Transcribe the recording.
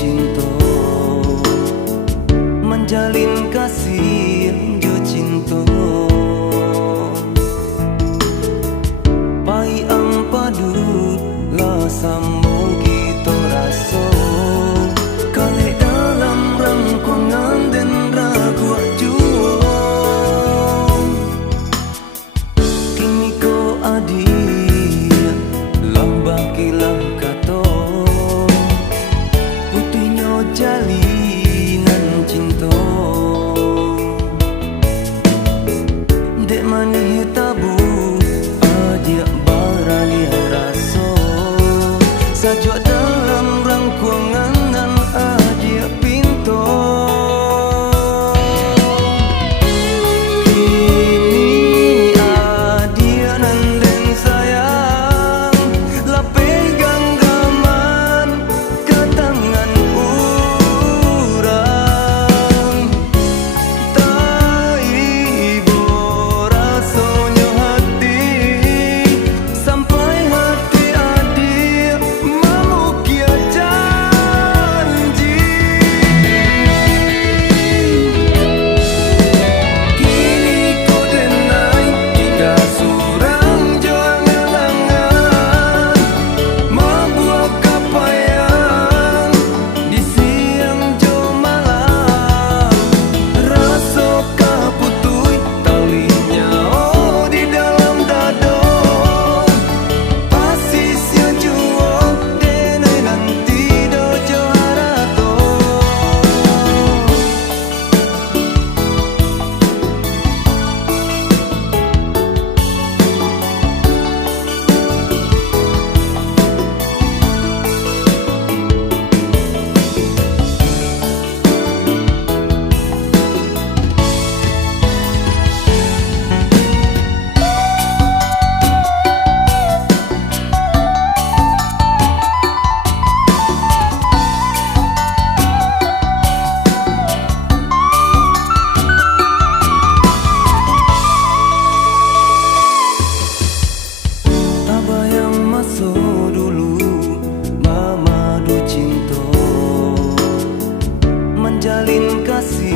cinta, menjalin kasih jo cinta. Pai ampadu la sambung kita rasa, kali dalam rangkuangan dan ragu jua. Kini ko adia lambah kilang kato, putihnya jalinan cinta. Dek manih tabu adia barali rasa, sajak dalam rangkuangan dan adia pinto. Kini adia nanden sayang, la pegang gaman ke tangan urang. Tak ibu rasanya hati, sampai hati adia memukia janji. Kini ko denai tidak surang jangan-jangan, membuat kapayang di siang jo malam. Rasa kaputui talinya oh di dalam dada, pasisnya jua denai nanti dojo harato. Tak bayang masa dulu memadu cinta, menjalin kasih